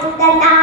Cek.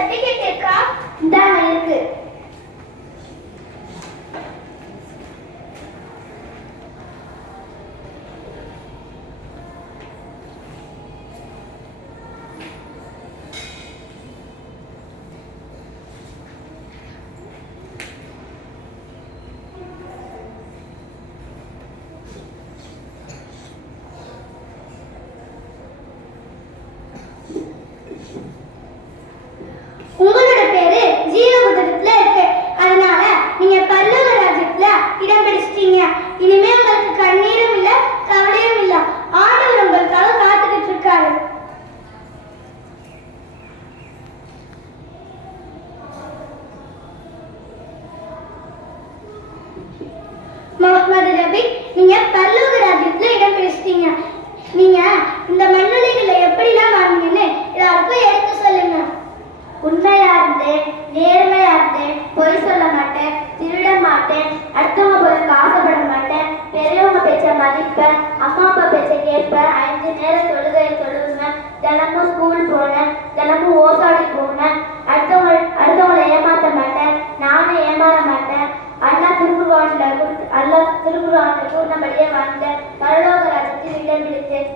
Certificate இருக்கா இந்தாங்க இருக்கு. மதிப்பேன் அம்மா அப்பா பேச்சை கேட்பேன் ஐந்து நேரம் தொழுகையை தொழுவேன் தினமும் ஸ்கூல் போனேன் தினமும் ஓசாடி போனேன் அடுத்தவங்க அடுத்தவங்களை ஏமாத்த மாட்டேன். நானும் ஏமாற மாட்டேன். அண்ணா திருக்குறான்ல அல்லா திருக்குறான்ல கூறினபடியே வாழ்ந்தேன் பரலோக ராஜத்தில் இடம் பிடித்தேன்